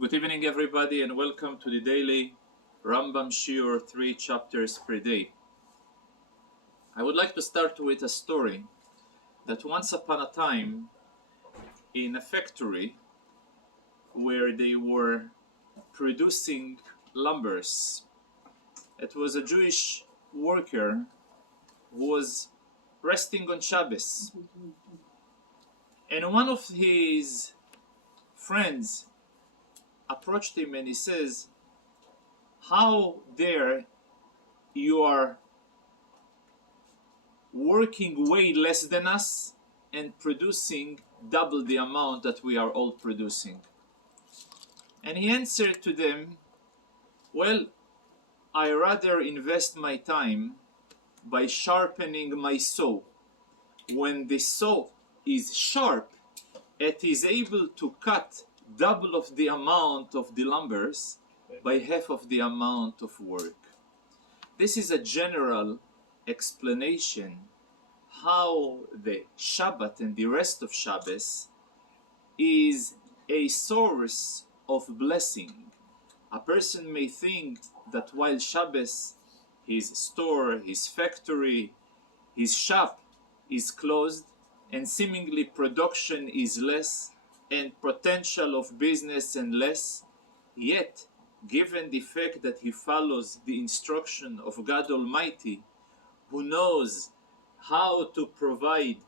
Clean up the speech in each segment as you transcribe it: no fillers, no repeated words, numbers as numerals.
Good evening, everybody, and welcome to the daily Rambam Shiur 3 chapters per day. I would like to start with a story that once upon a time, in a factory where they were producing lumbers, it was a Jewish worker who was resting on Shabbos. And one of his friends approached him and he says, "How dare you are working way less than us and producing double the amount that we are all producing?" And he answered to them, "Well, I rather invest my time by sharpening my saw. When the saw is sharp, it is able to cut double of the amount of the lumbers by half of the amount of work." This is a general explanation how the Shabbat and the rest of Shabbos is a source of blessing. A person may think that while Shabbos, his store, his factory, his shop is closed and seemingly production is less and potential of business and less, yet given the fact that he follows the instruction of God Almighty, who knows how to provide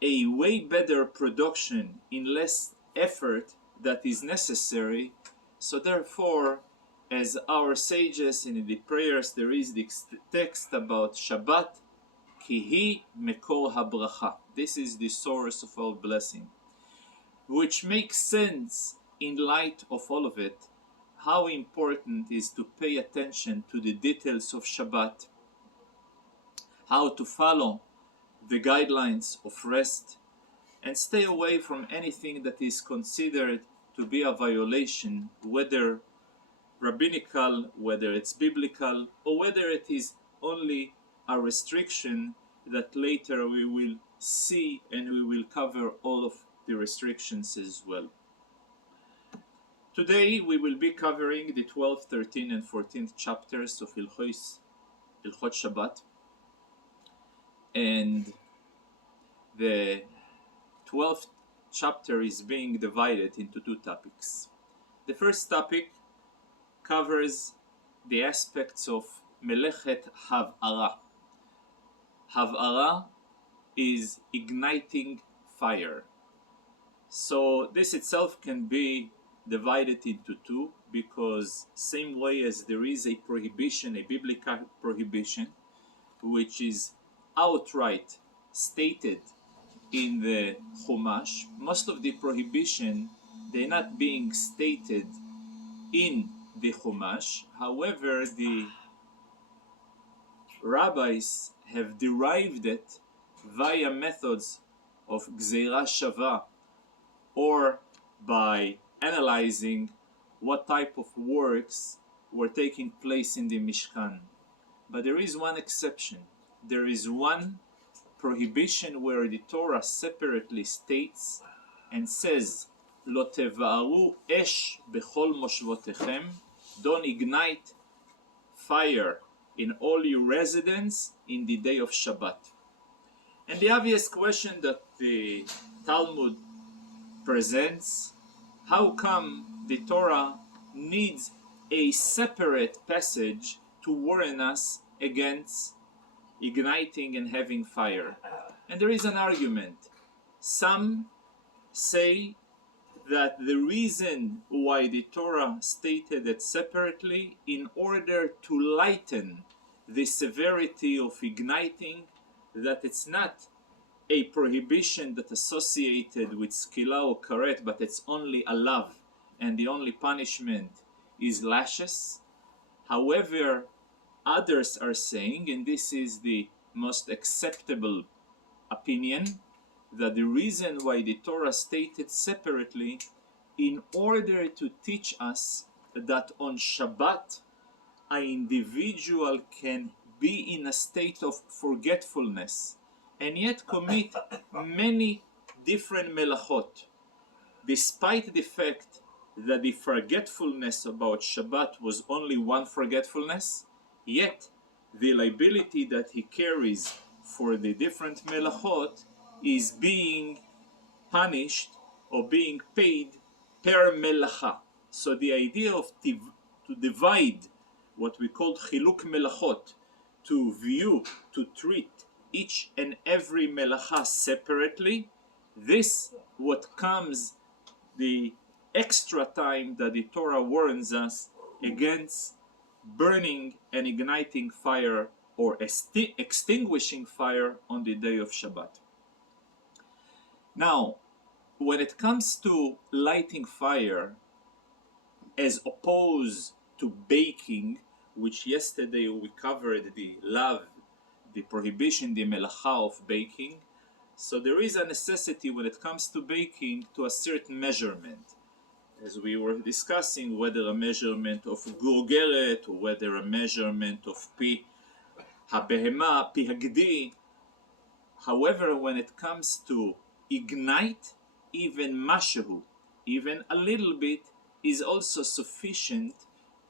a way better production in less effort that is necessary, so therefore, as our sages in the prayers, there is the text about Shabbat, Kihi Mekor HaBracha. This is the source of all blessing, which makes sense in light of all of it, how important is to pay attention to the details of Shabbat, how to follow the guidelines of rest, and stay away from anything that is considered to be a violation, whether rabbinical, whether it's biblical, or whether it is only a restriction that later we will see and we will cover all of the restrictions as well. Today we will be covering the 12th, 13th, and 14th chapters of Ilchot Shabbat, and the 12th chapter is being divided into two topics. The first topic covers the aspects of Melechet Hav'ara. Hav'ara is igniting fire. So this itself can be divided into two, because same way as there is a prohibition, a biblical prohibition, which is outright stated in the Chumash, most of the prohibition, they're not being stated in the Chumash. However, the rabbis have derived it via methods of Gzeira Shava, or by analyzing what type of works were taking place in the Mishkan. But there is one exception. There is one prohibition where the Torah separately states and says, Lo teva'aru esh bechol moshvotechem, don't ignite fire in all your residence in the day of Shabbat. And the obvious question that the Talmud presents, how come the Torah needs a separate passage to warn us against igniting and having fire? And there is an argument. Some say that the reason why the Torah stated it separately, in order to lighten the severity of igniting, that it's not a prohibition that associated with skila or karet, but it's only a lav, and the only punishment is lashes. However, others are saying, and this is the most acceptable opinion, that the reason why the Torah stated separately, in order to teach us that on Shabbat an individual can be in a state of forgetfulness and yet commit many different melachot, despite the fact that the forgetfulness about Shabbat was only one forgetfulness, yet the liability that he carries for the different melachot is being punished or being paid per melacha. So the idea of to divide what we call chiluk melachot, to view, to treat each and every melacha separately, this what comes the extra time that the Torah warns us against burning and igniting fire or extinguishing fire on the day of Shabbat. Now, when it comes to lighting fire as opposed to baking, which yesterday we covered the lav, the prohibition, the melacha of baking, so there is a necessity when it comes to baking to a certain measurement. As we were discussing, whether a measurement of gurgeret or whether a measurement of pi habehema, pi hagdi. However, when it comes to ignite, even mashahu, even a little bit, is also sufficient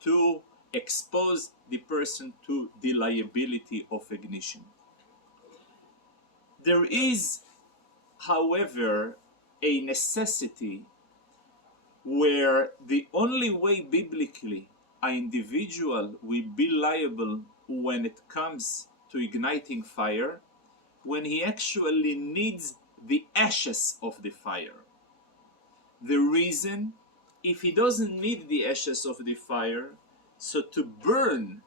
to expose the person to the liability of ignition. There is, however, a necessity where the only way biblically an individual will be liable when it comes to igniting fire, when he actually needs the ashes of the fire. The reason, if he doesn't need the ashes of the fire, so to burn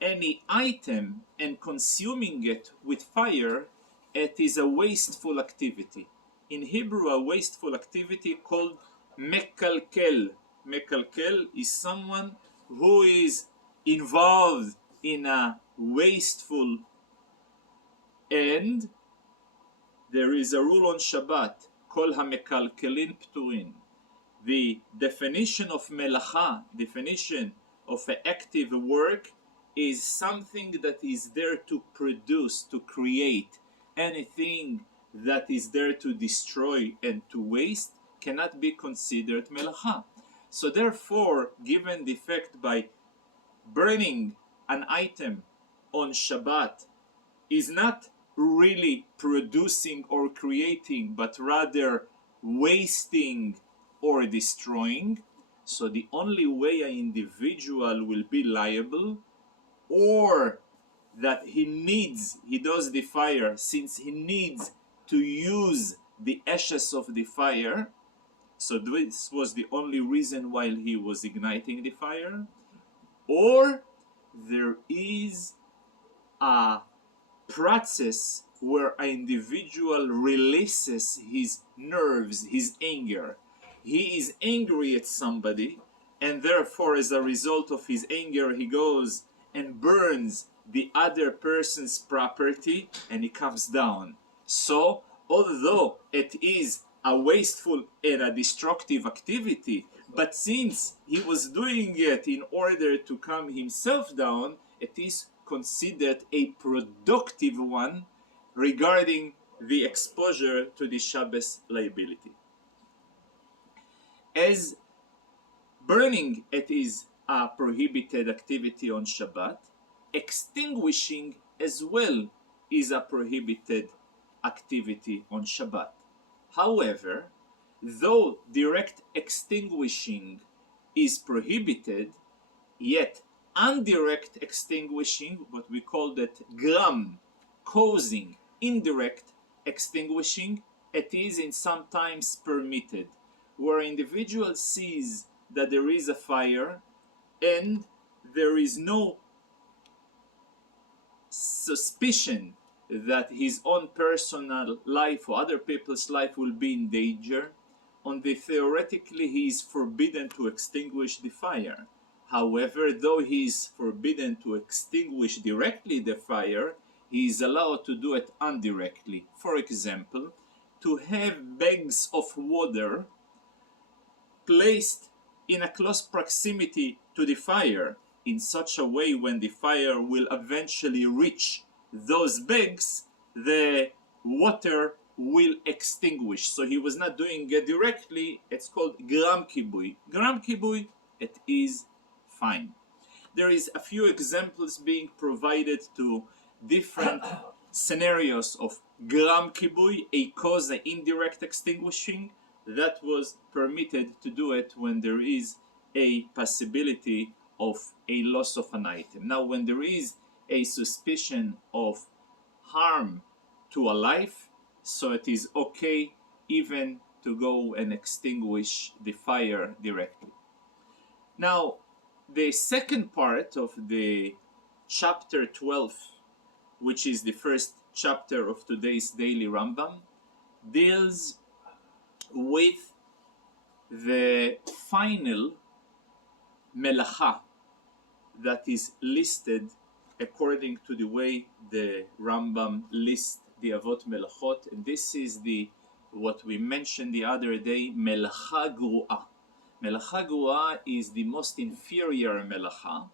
any item and consuming it with fire, it is a wasteful activity. In Hebrew, a wasteful activity called mekalkel. Mekalkel is someone who is involved in a wasteful, and there is a rule on Shabbat, kol hamekalkelin pturin. The definition of melacha, definition of active work, is something that is there to produce, to create. Anything that is there to destroy and to waste cannot be considered melacha. So therefore, given the fact by burning an item on Shabbat is not really producing or creating, but rather wasting or destroying, so the only way an individual will be liable, or that he does the fire since he needs to use the ashes of the fire, so this was the only reason why he was igniting the fire, or there is a process where an individual releases his nerves, his anger. He is angry at somebody, and therefore as a result of his anger he goes and burns the other person's property and he comes down. So although it is a wasteful and a destructive activity, but since he was doing it in order to calm himself down, it is considered a productive one regarding the exposure to the Shabbos liability. As burning, it is a prohibited activity on Shabbat, extinguishing as well is a prohibited activity on Shabbat. However, though direct extinguishing is prohibited, yet indirect extinguishing, what we call that gram, causing indirect extinguishing, it is in sometimes permitted, where an individual sees that there is a fire and there is no suspicion that his own personal life or other people's life will be in danger, theoretically he is forbidden to extinguish the fire. However, though he is forbidden to extinguish directly the fire, he is allowed to do it indirectly. For example, to have bags of water placed in a close proximity to the fire, in such a way when the fire will eventually reach those bags, the water will extinguish. So he was not doing it directly. It's called gram kibui. Gram kibui, it is fine. There is a few examples being provided to different scenarios of gram kibui, a cause, an indirect extinguishing, that was permitted to do it when there is a possibility of a loss of an item. Now, when there is a suspicion of harm to a life, so it is okay even to go and extinguish the fire directly. Now, the second part of the chapter 12, which is the first chapter of today's daily Rambam, deals with the final melacha that is listed according to the way the Rambam lists the Avot Melachot, and this is what we mentioned the other day, melacha gru'ah. Melacha gru'ah is the most inferior melacha.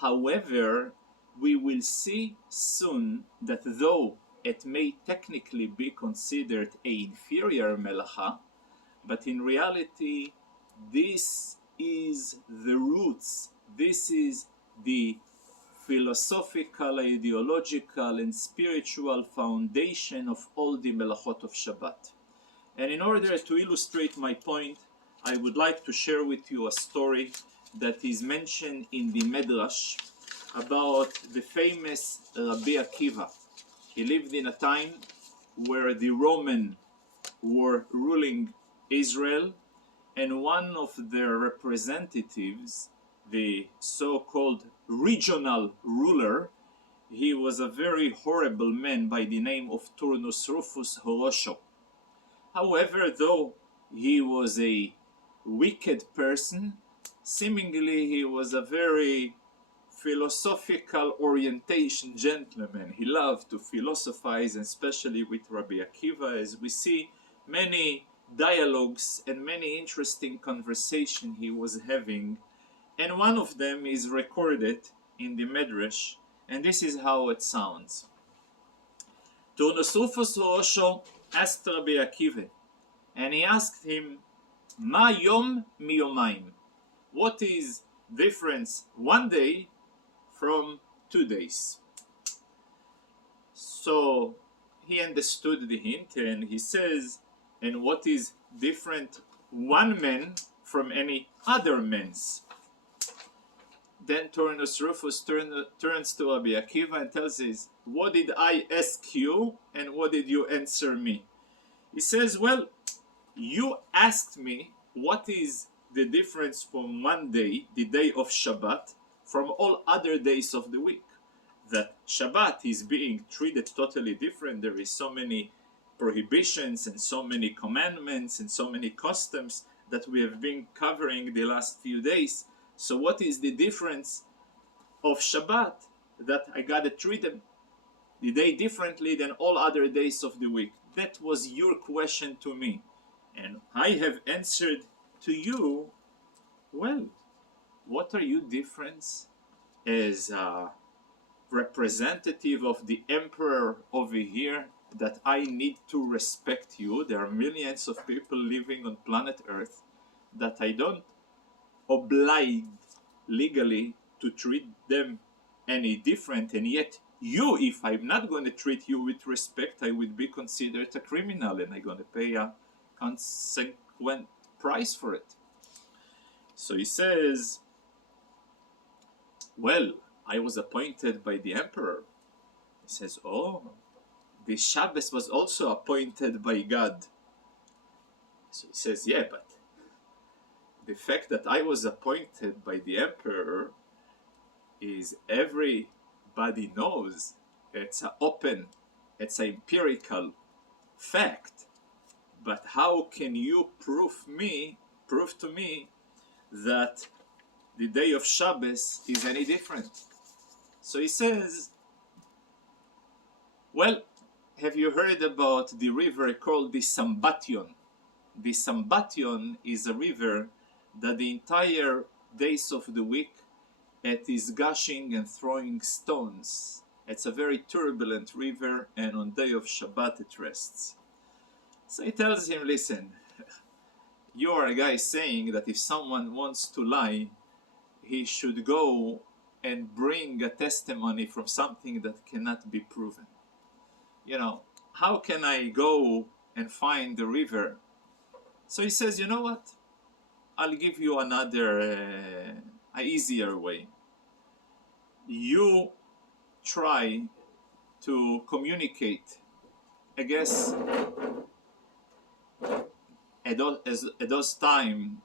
However, we will see soon that though it may technically be considered an inferior melacha, but in reality, this is the roots, this is the philosophical, ideological, and spiritual foundation of all the melachot of Shabbat. And in order to illustrate my point, I would like to share with you a story that is mentioned in the Midrash about the famous Rabbi Akiva. He lived in a time where the Romans were ruling Israel, and one of their representatives, the so-called regional ruler, he was a very horrible man by the name of Turnus Rufus Horosho. However, though he was a wicked person, seemingly he was a very philosophical orientation gentleman. He loved to philosophize, and especially with Rabbi Akiva, as we see many dialogues and many interesting conversation he was having, and one of them is recorded in the Midrash, and this is how it sounds. Turnus Rufus Horosho asked Rabbi Akiva, and he asked him, Ma yom mi yomayim? What is difference one day from 2 days? So he understood the hint, and he says, and what is different one man from any other man's? Then Turnus Rufus turns to Rabbi Akiva and tells him, what did I ask you and what did you answer me? He says, well, you asked me what is the difference from one day, the day of Shabbat, from all other days of the week. That Shabbat is being treated totally different. There is so many prohibitions and so many commandments and so many customs that we have been covering the last few days. So what is the difference of Shabbat that I gotta treat the day differently than all other days of the week? That was your question to me. And I have answered to you, well, what are you different as a representative of the emperor over here that I need to respect you? There are millions of people living on planet Earth that I don't obliged legally to treat them any different, and yet you, if I'm not going to treat you with respect, I would be considered a criminal and I'm going to pay a consequent price for it. So he says, well, I was appointed by the emperor. He says, oh, the Shabbos was also appointed by God. So he says, yeah, but the fact that I was appointed by the emperor is everybody knows. It's an open, it's an empirical fact. But how can you prove to me that the day of Shabbos is any different? So he says, well, have you heard about the river called the Sambation? The Sambation is a river that the entire days of the week it is gushing and throwing stones. It's a very turbulent river, and on day of Shabbat it rests. So he tells him, listen, you are a guy saying that if someone wants to lie, he should go and bring a testimony from something that cannot be proven. You know, how can I go and find the river? So he says, you know what? I'll give you another, easier way. You try to communicate. I guess at those time,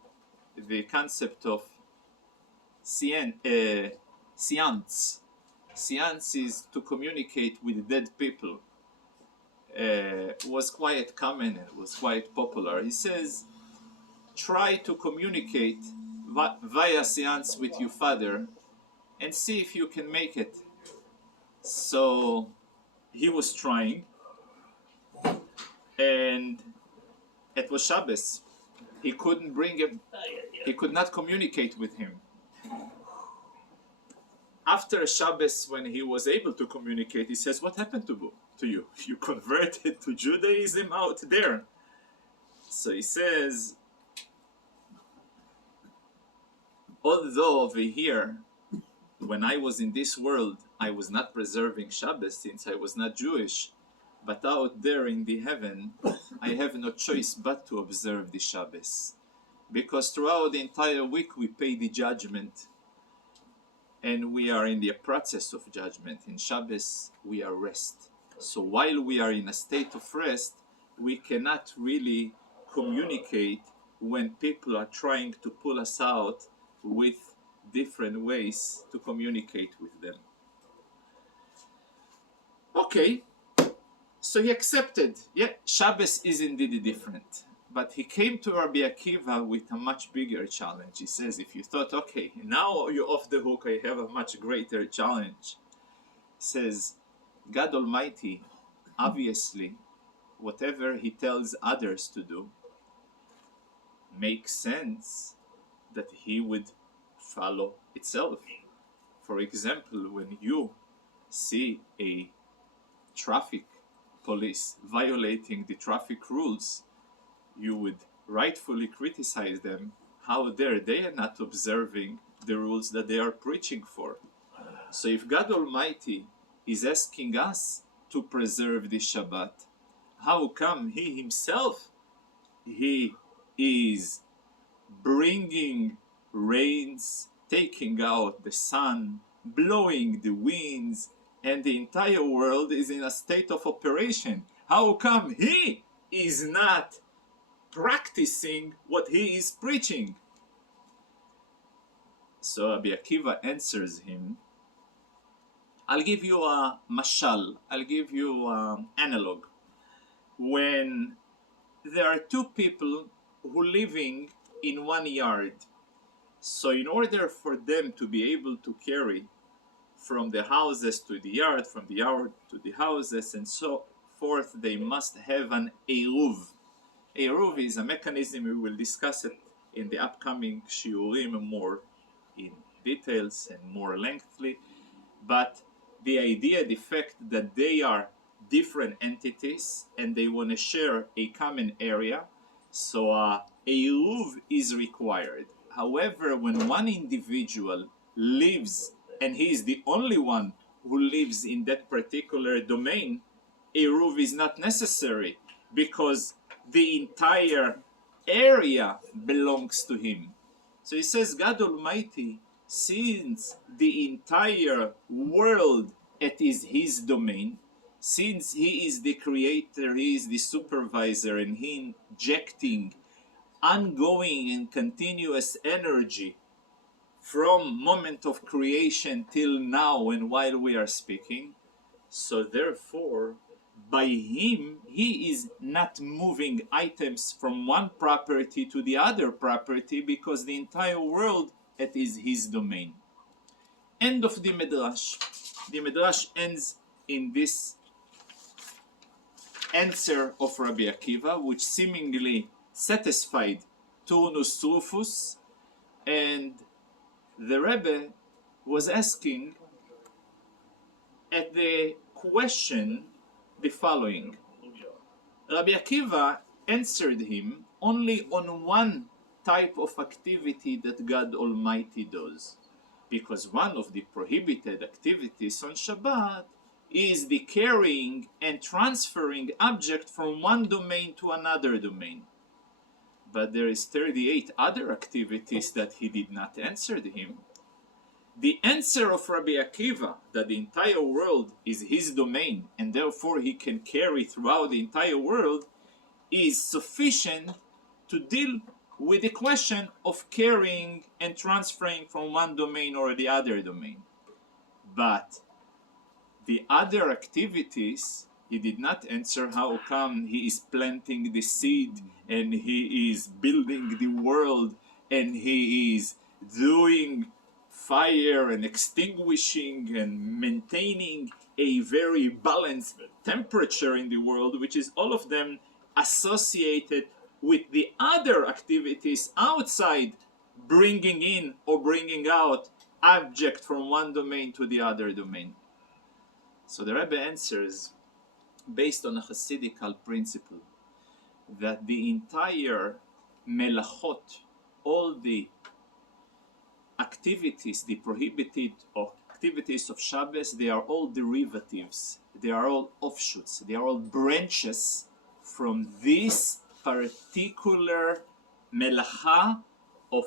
the concept of science is to communicate with dead people, was quite common and was quite popular. He says, try to communicate via science with your father and see if you can make it. So he was trying, and it was Shabbos. He couldn't bring him, he could not communicate with him. After Shabbos, when he was able to communicate, he says, what happened to you? You converted to Judaism out there. So he says, although over here, when I was in this world, I was not preserving Shabbos since I was not Jewish, but out there in the heaven, I have no choice but to observe the Shabbos. Because throughout the entire week we pay the judgment, and we are in the process of judgment. In Shabbos, we are rest. So while we are in a state of rest, we cannot really communicate when people are trying to pull us out with different ways to communicate with them. Okay, so he accepted. Yeah, Shabbos is indeed different. But he came to Rabbi Akiva with a much bigger challenge. He says, if you thought, okay, now you're off the hook, I have a much greater challenge. He says, God Almighty, obviously, whatever he tells others to do, makes sense that he would follow itself. For example, when you see a traffic police violating the traffic rules, you would rightfully criticize them. How dare they are not observing the rules that they are preaching for? So if God Almighty is asking us to preserve the Shabbat, how come he himself, he is bringing rains, taking out the sun, blowing the winds, and the entire world is in a state of operation? How come he is not practicing what he is preaching? So Rabbi Akiva answers him, I'll give you a mashal, I'll give you an analog. When there are two people who living in one yard, so in order for them to be able to carry from the houses to the yard, from the yard to the houses, and so forth, they must have an eruv. Eruv is a mechanism, we will discuss it in the upcoming shiurim more in details and more lengthily, but the idea, the fact that they are different entities and they want to share a common area, so eruv is required. However, when one individual lives and he is the only one who lives in that particular domain, eruv is not necessary because the entire area belongs to him. So he says, God Almighty, since the entire world it is his domain, since he is the creator, he is the supervisor, and he injecting ongoing and continuous energy from moment of creation till now and while we are speaking, so therefore by him, he is not moving items from one property to the other property because the entire world, it is his domain. End of the Midrash. The Midrash ends in this answer of Rabbi Akiva, which seemingly satisfied Turnus Rufus, and the Rebbe was asking at the question the following. Rabbi Akiva answered him only on one type of activity that God Almighty does. Because one of the prohibited activities on Shabbat is the carrying and transferring object from one domain to another domain. But there is 38 other activities that he did not answer him. The answer of Rabbi Akiva, that the entire world is his domain and therefore he can carry throughout the entire world, is sufficient to deal with the question of carrying and transferring from one domain or the other domain. But the other activities, he did not answer. How come he is planting the seed and he is building the world and he is doing fire and extinguishing and maintaining a very balanced temperature in the world, which is all of them associated with the other activities outside bringing in or bringing out object from one domain to the other domain. So the Rebbe answers based on a Hasidical principle that the entire melachot, all the activities, the prohibited activities of Shabbos, they are all derivatives, they are all offshoots, they are all branches from this particular melacha of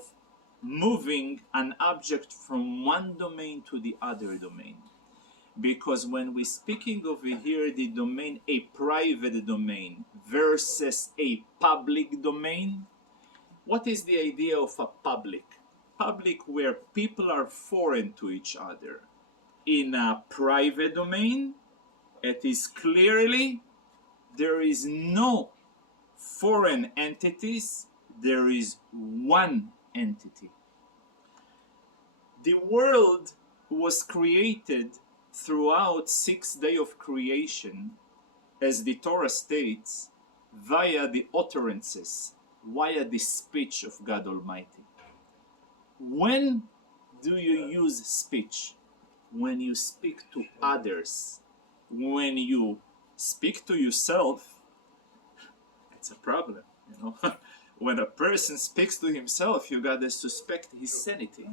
moving an object from one domain to the other domain. Because when we're speaking over here the domain, a private domain versus a public domain, what is the idea of a public? Public where people are foreign to each other. In a private domain, it is clearly there is no foreign entities, there is one entity. The world was created throughout 6 days of creation, as the Torah states, via the utterances, via the speech of God Almighty. When do you use speech? When you speak to others. When you speak to yourself, it's a problem, you know. When a person speaks to himself, you gotta suspect his sanity.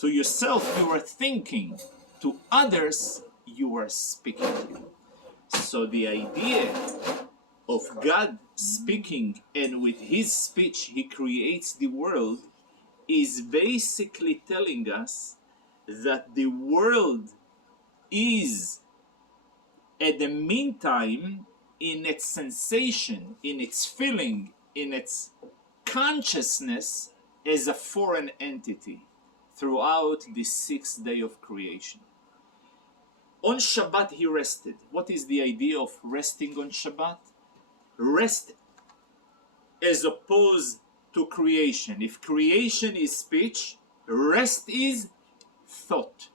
To yourself, you are thinking. To others, you are speaking. So the idea of God speaking, and with his speech he creates the world, is basically telling us that the world is, at the meantime, in its sensation, in its feeling, in its consciousness, as a foreign entity throughout the 6th day of creation. On Shabbat he rested. What is the idea of resting on Shabbat? Rest as opposed to creation. If creation is speech, rest is thought.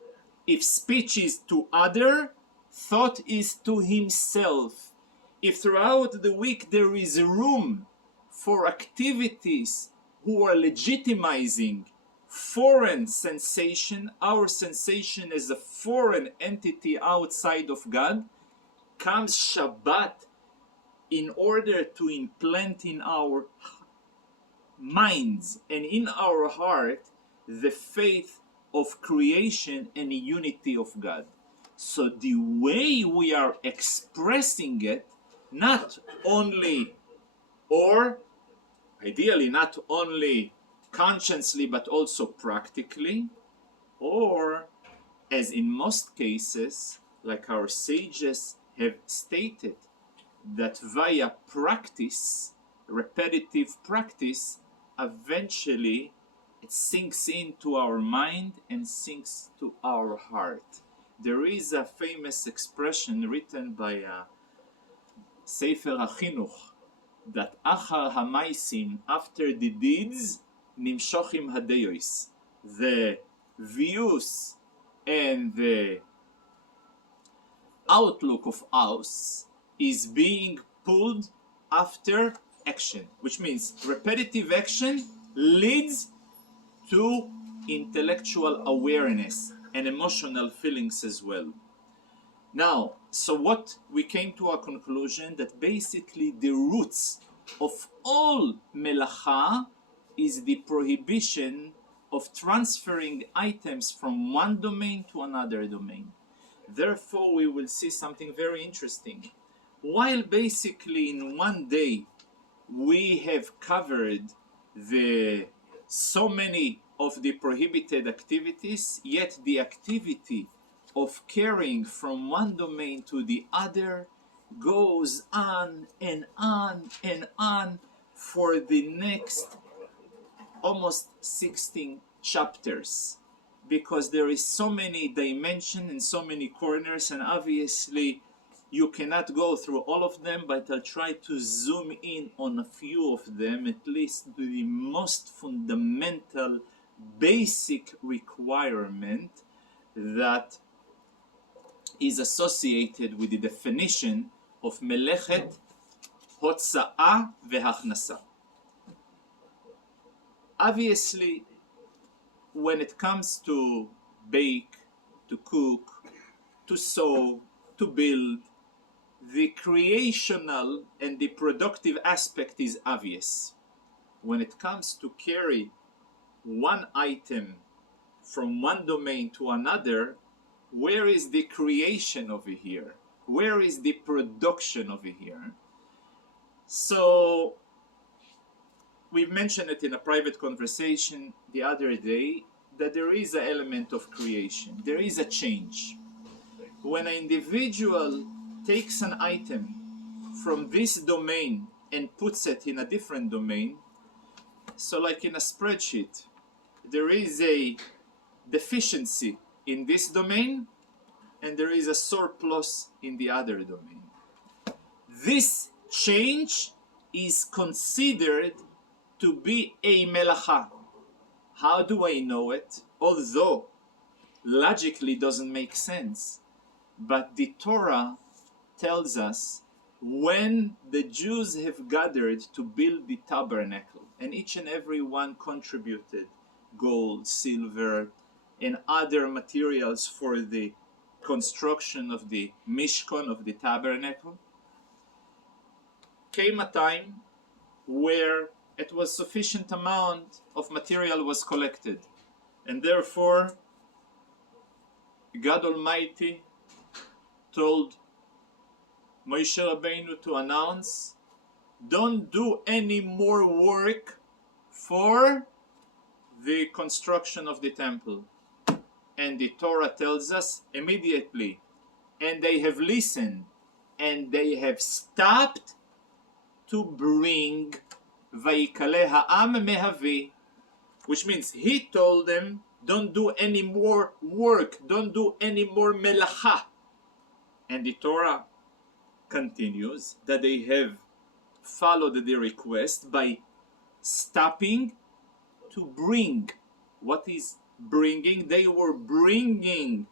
If speech is to other, thought is to himself. If throughout the week there is room for activities who are legitimizing foreign sensation, our sensation as a foreign entity outside of God, comes Shabbat in order to implant in our minds and in our heart the faith of creation and the unity of God. So the way we are expressing it, not only, or ideally not only consciously but also practically, or as in most cases, like our sages have stated, that via practice, repetitive practice, eventually it sinks into our mind and sinks to our heart. There is a famous expression written by Sefer HaChinuch that Achar HaMaisim, after the deeds, Nimshochim Hadeyois, the views and the outlook of us is being pulled after action, which means repetitive action leads to intellectual awareness and emotional feelings as well. Now, So what we came to a conclusion that basically the roots of all melacha is the prohibition of transferring items from one domain to another domain. Therefore, we will see something very interesting. While basically in one day we have covered so many of the prohibited activities, yet the activity of carrying from one domain to the other goes on and on and on for the next almost 16 chapters, because there is so many dimensions and so many corners, and obviously you cannot go through all of them, but I'll try to zoom in on a few of them, at least the most fundamental basic requirement that is associated with the definition of melechet hotza'ah vehachnasa. Obviously, when it comes to bake, to cook, to sew, to build, the creational and the productive aspect is obvious. When it comes to carry one item from one domain to another, where is the creation over here? Where is the production over here? So we've mentioned it in a private conversation the other day that there is an element of creation. There is a change. When an individual takes an item from this domain and puts it in a different domain, so like in a spreadsheet, there is a deficiency in this domain and there is a surplus in the other domain. This change is considered to be a melacha. How do I know it? Although logically doesn't make sense, but the Torah tells us when the Jews have gathered to build the tabernacle, and each and every one contributed gold, silver, and other materials for the construction of the Mishkan, of the tabernacle, came a time where it was sufficient amount of material was collected, and therefore God Almighty told Moshe Rabbeinu to announce, don't do any more work for the construction of the temple. And the Torah tells us immediately, and they have listened, and they have stopped to bring Vayikale ha'am mehavi, which means he told them, don't do any more work, don't do any more melacha. And the Torah continues that they have followed the request by stopping to bring. What is bringing? They were bringing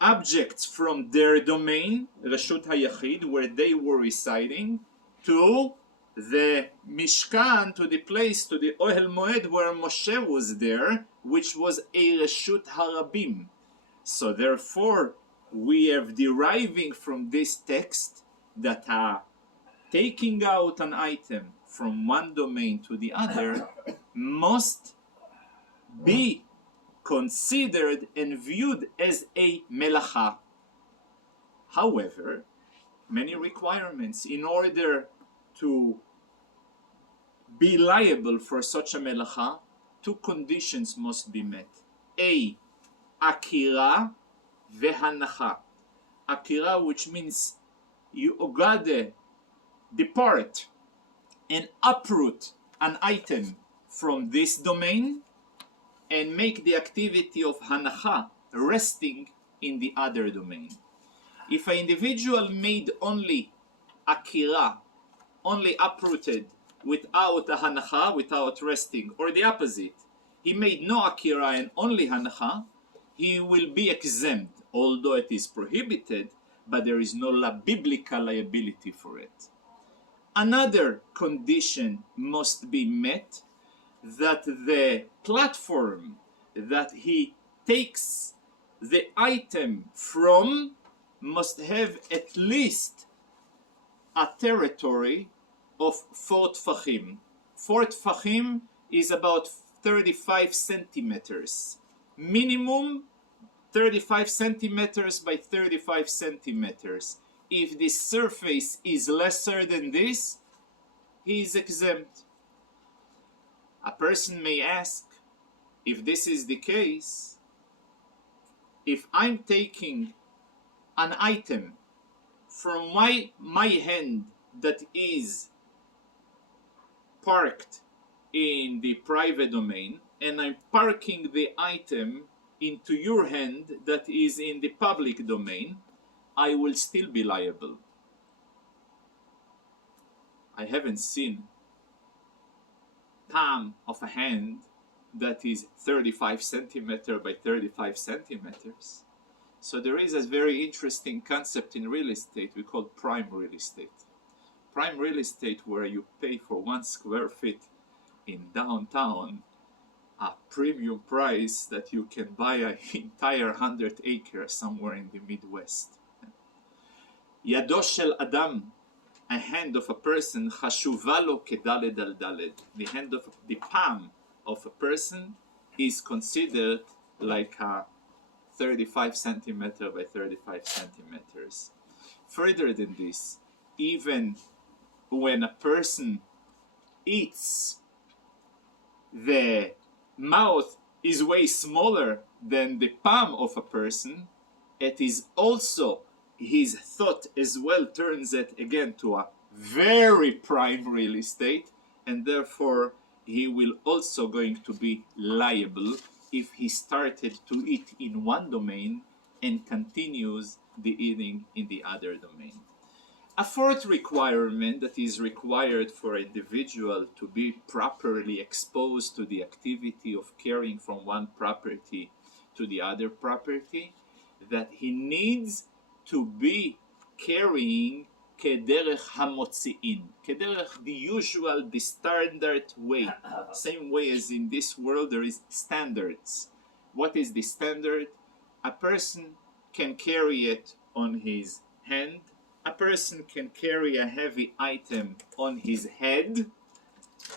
objects from their domain, Reshut HaYachid, where they were residing, to the Mishkan, to the place, to the Ohel Moed where Moshe was there, which was a Reshut HaRabim. So therefore, we are deriving from this text that taking out an item from one domain to the other must be considered and viewed as a melacha. However, many requirements in order to be liable for such a melacha, two conditions must be met. A, akira vehanacha. Akira, which means you ogade, depart, and uproot an item from this domain and make the activity of hanacha resting in the other domain. If an individual made only akira, only uprooted without a hanacha, without resting, or the opposite, he made no akira and only hanacha, he will be exempt, although it is prohibited, but there is no biblical liability for it. Another condition must be met, that the platform that he takes the item from must have at least a territory of 4 tfachim. 4 tfachim is about 35 centimeters. Minimum 35 centimeters by 35 centimeters. If the surface is lesser than this, he is exempt. A person may ask, if this is the case, if I'm taking an item from my hand that is parked in the private domain, and I'm parking the item into your hand that is in the public domain, I will still be liable. I haven't seen palm of a hand that is 35 centimeters by 35 centimeters. So there is a very interesting concept in real estate we call prime real estate. Prime real estate, where you pay for 1 square feet in downtown a premium price that you can buy an entire 100 acres somewhere in the Midwest. Yado shel Adam, a hand of a person, chashuva lo kedaled al daled. The hand of the palm of a person is considered like a 35 centimeter by 35 centimeters. Further than this, even when a person eats, the mouth is way smaller than the palm of a person. It is also, his thought as well turns it again to a very prime real estate, and therefore he will also going to be liable if he started to eat in one domain and continues the eating in the other domain. A fourth requirement that is required for an individual to be properly exposed to the activity of carrying from one property to the other property, that he needs to be carrying kederech hamotzi'in, kederech, the usual, the standard way. Same way as in this world there is standards. What is the standard? A person can carry it on his hand. A person can carry a heavy item on his head.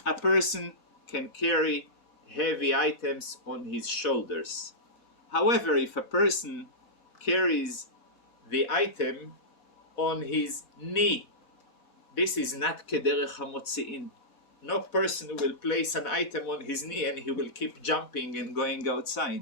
A person can carry heavy items on his shoulders. However, if a person carries the item on his knee, this is not kederech hamotzi'in. No person will place an item on his knee and he will keep jumping and going outside.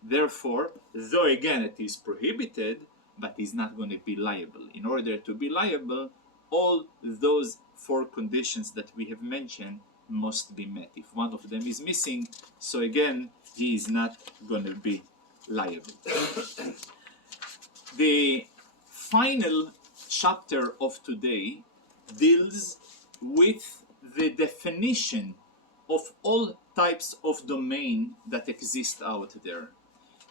Therefore, though again it is prohibited, but he's not going to be liable. In order to be liable, all those 4 conditions that we have mentioned must be met. If one of them is missing, so again, he is not going to be liable. The final chapter of today deals with the definition of all types of domain that exist out there.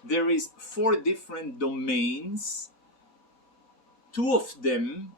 There is 4 different domains. 2 of them